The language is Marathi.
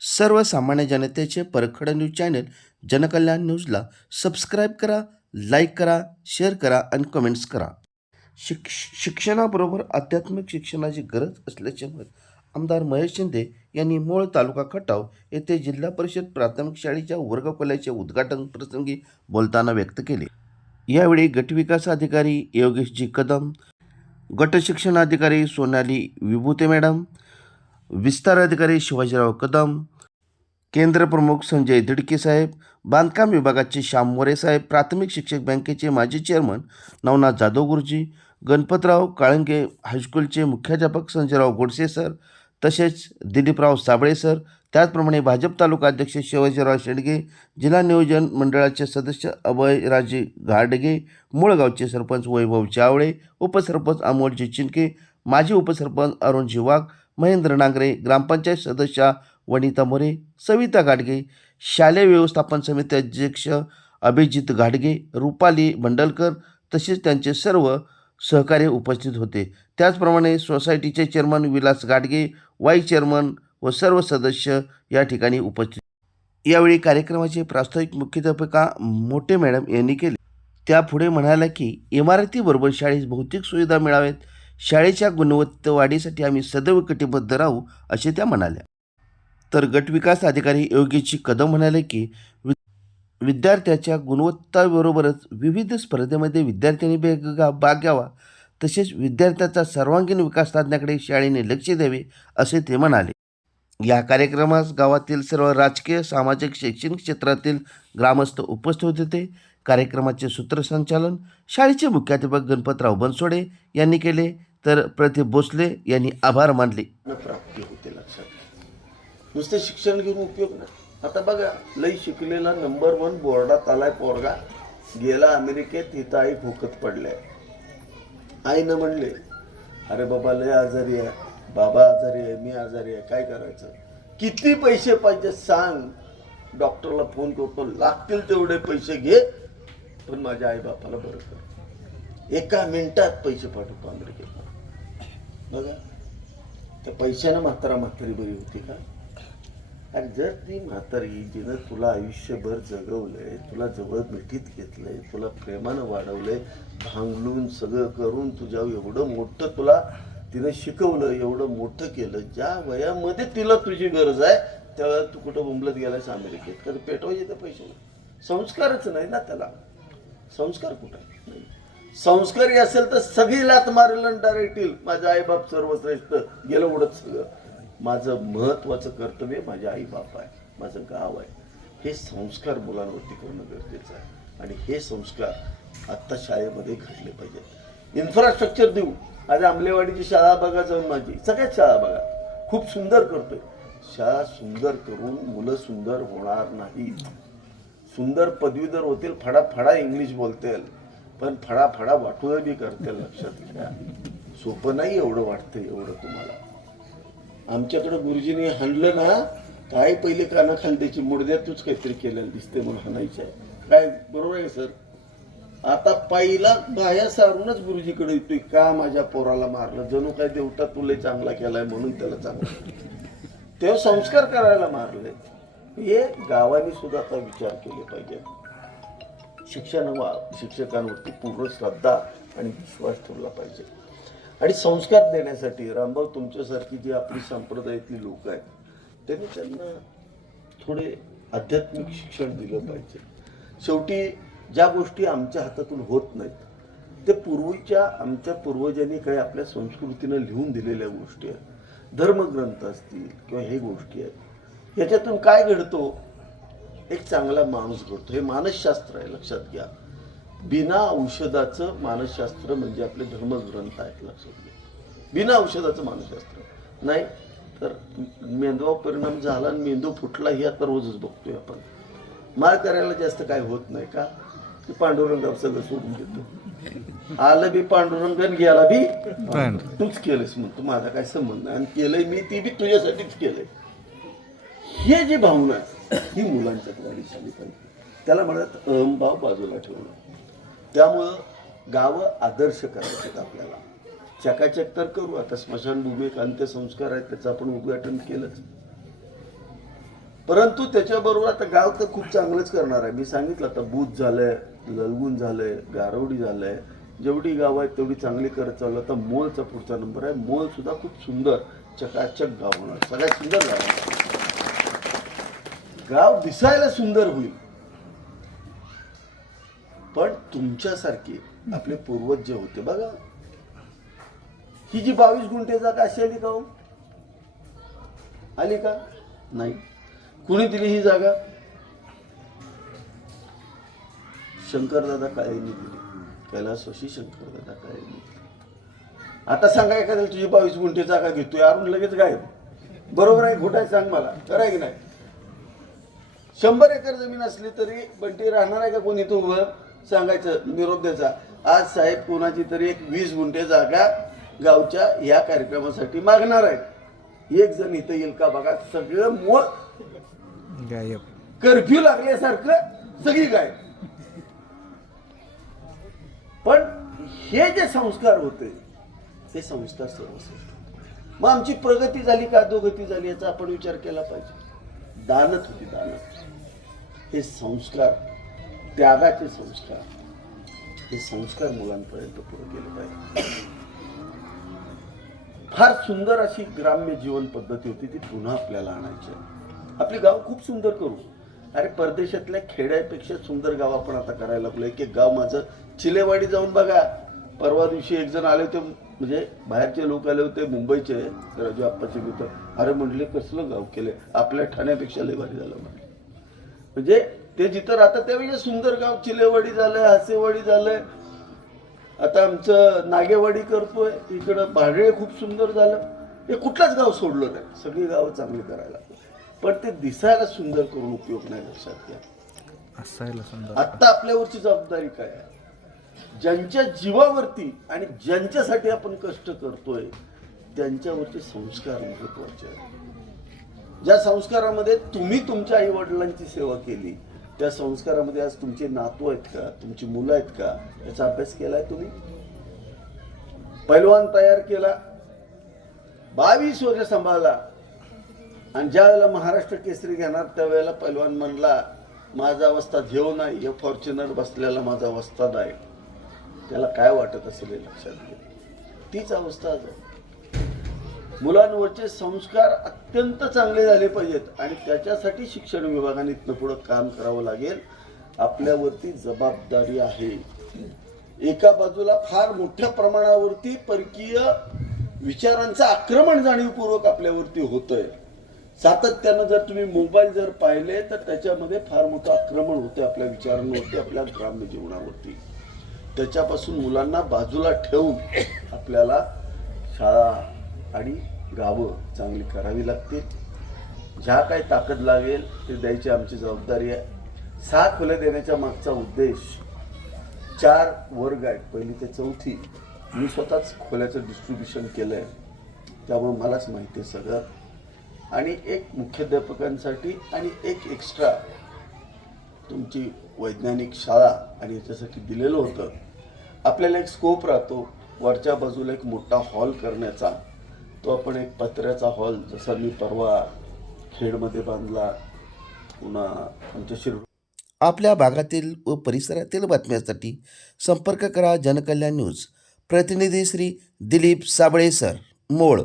सर्वसामान्य जनतेचे परखड न्यूज चॅनल जनकल्याण न्यूजला सबस्क्राईब करा लाईक करा शेअर करा आणि कमेंट्स करा. शिक्ष शिक्षणाबरोबर आध्यात्मिक शिक्षणाची गरज असल्याचे मत आमदार महेश शिंदे यांनी मूळ तालुका खटाव येथे जिल्हा परिषद प्राथमिक शाळेच्या वर्गखोल्याचे उद्घाटन प्रसंगी बोलताना व्यक्त केले. यावेळी गटविकास अधिकारी योगेशजी कदम गट शिक्षण अधिकारी सोनाली विभूते मॅडम विस्तार अधिकारी शिवाजीराव कदम केंद्र प्रमुख संजय दिडके साहेब बांधकाम विभागाचे श्याम मोरे साहेब प्राथमिक शिक्षक बँकेचे माजी चेअरमन नवनाथ जाधव गुरुजी गणपतराव काळंगे हायस्कूलचे मुख्याध्यापक संजयराव गोडसे सर तसेच दिलीपराव साबळे सर त्याचप्रमाणे भाजप तालुका अध्यक्ष शिवाजीराव शेडगे जिल्हा नियोजन मंडळाचे सदस्य अभयराजे घाडगे मुळगावचे सरपंच वैभव चावळे उपसरपंच अमोलजी चिनके माजी उपसरपंच अरुणजी वाघ महेंद्र नांगरे ग्रामपंचायत सदस्या वनिता मोरे सविता गाडगे शालेय व्यवस्थापन समिती अध्यक्ष अभिजित घाडगे रुपाली भंडलकर तसेच त्यांचे सर्व सहकार्य उपस्थित होते. त्याचप्रमाणे सोसायटीचे chairman Vilas Gadge vice chairman व सर्व सदस्य या ठिकाणी उपस्थित यावेळी कार्यक्रमाचे प्रास्ताविक मुख्याध्यापिका मोठे मॅडम यांनी केले. त्यापुढे म्हणाल्या की इमारतीबरोबर शाळेस भौतिक सुविधा मिळाव्यात. शाळेच्या गुणवत्ता वाढीसाठी आम्ही सदैव कटिबद्ध राहू असे त्या म्हणाल्या. तर गटविकास अधिकारी योगेची कदम म्हणाले की वि विद्यार्थ्याच्या गुणवत्ताबरोबरच विविध स्पर्धेमध्ये विद्यार्थ्यांनी बेग भाग घ्यावा तसेच विद्यार्थ्याचा सर्वांगीण विकास साधण्याकडे शाळेने लक्ष द्यावे असे ते म्हणाले. या कार्यक्रमास गावातील सर्व राजकीय सामाजिक शैक्षणिक क्षेत्रातील ग्रामस्थ उपस्थित होते. कार्यक्रमाचे सूत्रसंचालन शाळेचे मुख्याध्यापक गणपतराव बनसोडे यांनी केले. तर प्रदीप भोसले यांनी आभार मानले. प्राप्ती होते लक्षात. नुसते शिक्षण घेऊन उपयोग नाही. आता बघा लई शिकलेला नंबर वन बोर्डात आलाय पोरगा. गेला अमेरिकेत तिथं आई भुकत पडले आईनं म्हणले अरे बाबा लय आजारी आहे. बाबा आजारी आहे मी आजारी आहे. काय करायचं? किती पैसे पाहिजे सांग. डॉक्टरला फोन करतो लागतील तेवढे पैसे घे. पण माझ्या आई बापाला बरं कर. एका मिनिटात पैसे पाठवतो अमेरिकेला बघा त्या पैशानं म्हातारा म्हातारी बरी होती का? आणि जर ती म्हातारी जिनं तुला आयुष्यभर जगवलंय तुला जवळ मिठीत घेतलंय तुला प्रेमानं वाढवलंय भांगलून सगळं करून तुझ्या एवढं मोठं तुला तिनं शिकवलं एवढं मोठं केलं ज्या वयामध्ये तिला तुझी गरज आहे त्यावेळेला तू कुठं बुंबलत गेलायस अमेरिकेत तर पेटवायचे त्या पैशाला. संस्कारच नाही ना त्याला. संस्कार कुठे? नाही संस्कारी असेल तर सगळी लात मारेल डायरेक्ट येईल. माझा आईबाप सर्वश्रेष्ठ. गेलं उडत सगळं. माझं महत्वाचं कर्तव्य माझे आईबाप आहे. माझं गाव आहे. हे संस्कार मुलांवरती करणं गरजेचं आहे. आणि हे संस्कार आत्ता शाळेमध्ये घडले पाहिजेत. इन्फ्रास्ट्रक्चर देऊ. आज आंबलेवाडीची शाळा बघा जाऊन माझी. सगळ्याच शाळा बघा. खूप सुंदर करतोय. शाळा सुंदर करून मुलं सुंदर होणार नाही सुंदर पदवीधर होतील फडा फडा इंग्लिश बोलतील. पण फडा फडा वाटोळ बी करतील लक्षात घ्या. सोपं नाही एवढं वाटतं एवढं तुम्हाला. आमच्याकडे गुरुजीने हाणलं ना काय पहिले कानाखाली त्याची मुडद्यातूच काहीतरी केलेलं दिसते म्हणून हाणायचं आहे. काय बरोबर आहे सर? आता पहिला बाया सारूनच गुरुजीकडे येतोय. का माझ्या पोराला मारलं? जणू काय देवता तुला चांगला केलाय म्हणून त्याला चांगला तेव्हा संस्कार करायला मारले. हे गावाने सुद्धा आता विचार केले पाहिजे. शिक्षण शिक्षकांवरती पूर्ण श्रद्धा आणि विश्वास ठेवला पाहिजे. आणि संस्कार देण्यासाठी रामभाऊ तुमच्यासारखी जी आपली संप्रदायातली लोक आहेत त्यांनी त्यांना थोडे आध्यात्मिक शिक्षण दिलं पाहिजे. शेवटी ज्या गोष्टी आमच्या हातातून होत नाहीत ते पूर्वीच्या आमच्या पूर्वजांनी काही आपल्या संस्कृतीनं लिहून दिलेल्या गोष्टी आहेत. धर्मग्रंथ असतील किंवा हे गोष्टी आहेत. याच्यातून काय घडतो? एक चांगला माणूस घडतो. हे मानसशास्त्र आहे लक्षात घ्या. बिना औषधाचं मानसशास्त्र म्हणजे आपले धर्मग्रंथ आहेत लक्षात घ्या. बिना औषधाचं मानसशास्त्र. नाही तर मेंदूवर परिणाम झाला आणि मेंदू फुटला हे आता रोजच बघतोय आपण. मार करायला जास्त काय होत नाही का? की पांडुरंगावर सगळं सोडून देतो. आलं बी पांडुरंगन गेला बी तूच केलंस म्हणतो. माझा काय संबंध नाही. आणि केलंय मी ती बी तुझ्यासाठीच केलंय. हे जी भावना आहे, ही मुलांच्यात वाढी झाली पाहिजे. त्याला म्हणत अहमभाव बाजूला ठेवणं. त्यामुळं गावं आदर्श करायचं आपल्याला. चकाचक तर करू आता स्मशानभूमी एक अंत्यसंस्कार आहेत त्याचं आपण उद्घाटन केलंच. परंतु त्याच्याबरोबर आता गाव तर खूप चांगलंच करणार आहे. मी सांगितलं आता बूथ झालंय ललगुण झालंय गारवडी झालंय. जेवढी गाव आहेत तेवढी चांगली करत चाललं. तर मोलचा पुढचा नंबर आहे. मोल सुद्धा खूप सुंदर चकाचक गाव होणार. सगळ्यात सुंदर गाव होणार. गाव दिसायला सुंदर होईल. पण तुमच्यासारखे आपले पूर्वज जे होते बघा. ही जी बावीस गुंठे जागा अशी आली का हो? आली का? नाही. कुणी दिली ही जागा. शंकरदादा काळेंनी दिली. कैलासवासी शंकरदादा काळेंनी दिली. आता सांगा एखाद्याला तुझी बावीस गुंठे जागा घेतोय अरुण लगेच गायब. बरोबर आहे खोट सांग मला. कराय की नाही? शंभर एकर जमीन असली तरी बंटी राहणार आहे का कोणी तो उभं? सांगायचं निरोप द्यायचा. आज साहेब कोणाची तरी एक वीस गुंठे जागा गावच्या या कार्यक्रमासाठी मागणार आहेत. एक जण इथं येईल का बघा सगळं मोळ गायब. कर्फ्यू लागल्यासारखं सगळी गाय पण हे जे संस्कार होते ते संस्कार सर्वश्रेष्ठ. मग आमची प्रगती झाली का अधोगती झाली याचा आपण विचार केला पाहिजे. दानत होती दानत. हे संस्कार त्यागाचे संस्कार हे संस्कार मुलांपर्यंत पुढे गेले पाहिजे. फार सुंदर अशी ग्राम्य जीवन पद्धती होती ती पुन्हा आपल्याला आणायची आहे. आपले गाव खूप सुंदर करू. अरे परदेशातल्या खेड्यापेक्षा सुंदर गाव आपण आता करायला लागलोय एक गाव माझं. चिलेवाडी जाऊन बघा. परवा दिवशी एक जण आले होते म्हणजे बाहेरचे लोक आले होते मुंबईचे राजू आप्पाचे मित्र. अरे म्हटले कसलं गाव केले आपल्या ठाण्यापेक्षा लय भारी झालं म्हटलं. म्हणजे ते जिथं राहतात त्यावेळी सुंदर गाव चिलेवाडी झालंय हासेवाडी झालंय आता आमचं नागेवाडी करतोय इकडं भाडळे खूप सुंदर झालं. हे कुठलंच गाव सोडलं नाही सगळी गावं चांगली करायला पण ते दिसायला सुंदर करून उपयोग नाही लक्षात घ्या. असायला सुंदर. आत्ता आपल्यावरची जबाबदारी काय आहे? ज्यांच्या जीवावरती आणि ज्यांच्यासाठी आपण कष्ट करतोय त्यांच्यावरचे संस्कार महत्त्वाचे आहेत. ज्या संस्कारामध्ये तुम्ही तुमच्या आई वडिलांची सेवा केली त्या संस्कारामध्ये आज तुमचे नातू आहेत का? तुमची मुलं आहेत का? याचा अभ्यास केलाय तुम्ही? पैलवान तयार केला बावीस वर्ष सांभाळला. आणि ज्या वेळेला महाराष्ट्र केसरी घेणार त्यावेळेला पैलवान म्हणला माझा अवस्था घेऊ नाही हे फॉर्च्युनर बसलेला माझा अवस्था नाही. त्याला काय वाटत असेल लक्षात घ्या तीच अवस्था आहे. मुलांवरचे संस्कार अत्यंत चांगले झाले पाहिजेत आणि त्याच्यासाठी शिक्षण विभागाने इथनं पुढं काम करावं लागेल. आपल्यावरती जबाबदारी आहे. एका बाजूला फार मोठ्या प्रमाणावरती परकीय विचारांचं आक्रमण जाणीवपूर्वक आपल्यावरती होतंय. सातत्यानं जर तुम्ही मोबाईल जर पाहिले तर त्याच्यामध्ये फार मोठं आक्रमण होते आपल्या विचारांवरती आपल्या ग्राम्य जीवनावरती त्याच्यापासून मुलांना बाजूला ठेवून आपल्याला शाळा आणि गावं चांगली करावी लागतील. ज्या काही ताकद लागेल ते द्यायची आमची जबाबदारी आहे. सहा खोल्या देण्याच्या मागचा उद्देश चार वर्ग आहेत. पहिली ते चौथी. मी स्वतःच खोल्याचं डिस्ट्रीब्युशन केलं आहे त्यामुळे मलाच माहिती आहे सगळं. आणि एक मुख्याध्यापकांसाठी आणि एक एक्स्ट्रा तुमची वैज्ञानिक शाळा आणि याच्यासाठी दिलेलं होतं. आपल्याला एक स्कोप राहतो. वरच्या बाजूला एक मोठा हॉल करण्याचा. तो आपण एक पत्र्याचा हॉल जसा मी परवा खेडमध्ये बांधला पुन्हा आमच्या शिर आपल्या भागातील व परिसरातील बातम्यांसाठी संपर्क करा जनकल्याण न्यूज. प्रतिनिधी श्री दिलीप साबळे सर मोळ.